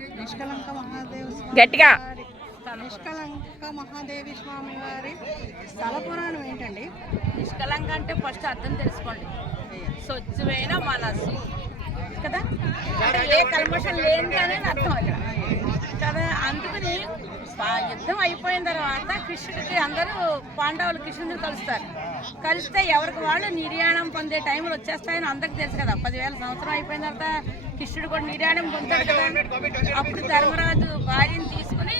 నిష్కలంక మహాదేవ్ గట్టిగా. నిష్కలంక మహాదేవి స్వామి వారి స్థల పురాణం ఏంటండి? నిష్కలంక అంటే ఫస్ట్ అర్థం తెలుసుకోండి. స్వచ్ఛమైన మనస్సు. కదా? ఏ కల్మషం లేనిది అనేది అర్థం ఇక్కడ. కదా? అందుకని ఆ యుద్ధం అయిపోయిన తర్వాత కృష్ణుడికి అందరూ పాండవులు కృష్ణుడిని కలుస్తారు. కలిస్తే ఎవరికి వాళ్ళు నిర్యాణం పొందే టైంలు వచ్చేస్తాయని అందరికి తెలుసు కదా. పదివేల సంవత్సరం అయిపోయిన తర్వాత కృష్ణుడు కూడా నిర్యాణం పొందాడు కదా. అప్పుడు ధర్మరాజు భార్యను తీసుకుని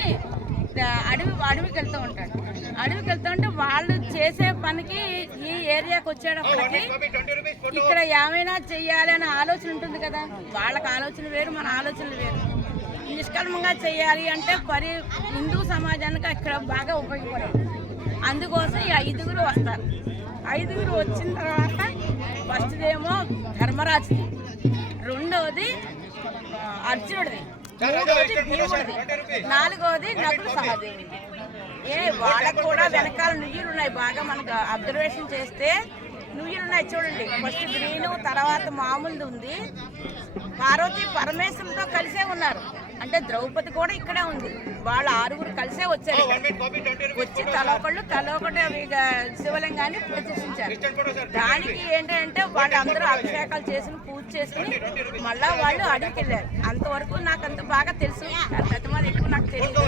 అడవి అడవికి వెళ్తూ ఉంటాడు. అడవికి వెళ్తూ ఉంటే వాళ్ళు చేసే పనికి ఈ ఏరియాకి వచ్చేటప్పటికి ఇక్కడ ఏమైనా చెయ్యాలి అనే ఆలోచన ఉంటుంది కదా. వాళ్ళకి ఆలోచన వేరు మన ఆలోచనలు వేరు. నిష్కర్మంగా చేయాలి అంటే పరి హిందూ సమాజానికి ఇక్కడ బాగా ఉపయోగపడేది. అందుకోసం ఈ ఐదుగురు వస్తారు. ఐదుగురు వచ్చిన తర్వాత ఫస్ట్దేమో ధర్మరాజుది. రెండవది అర్జునుడిది. మూడవది భీముడిది. నాలుగవది నకుల సహదేవి ఏ వాళ్ళకు కూడా వెనకాల నుయ్యులు ఉన్నాయి బాగా మనకు అబ్జర్వేషన్ చేస్తే. నుయ్యులు ఉన్నాయి చూడండి. ఫస్ట్ గ్రీన్ తర్వాత మామూలుది ఉంది. పార్వతి పరమేశ్వరులతో కలిసే ఉన్నారు. అంటే ద్రౌపది కూడా ఇక్కడే ఉంది. వాళ్ళ ఆరుగురు కలిసే వచ్చారు ఇక్కడ. వచ్చి తలొకళ్ళు తలొకటి శివలింగాన్ని ప్రతిష్ఠించారు. దానికి ఏంటంటే వాళ్ళందరూ అభిషేకాలు చేసుకుని పూజ చేసుకుని మళ్ళా వాళ్ళు అడవికి వెళ్ళారు అంతవరకు నాకు అంత బాగా తెలుసు. పెద్ద ఎక్కువ నాకు తెలియదు.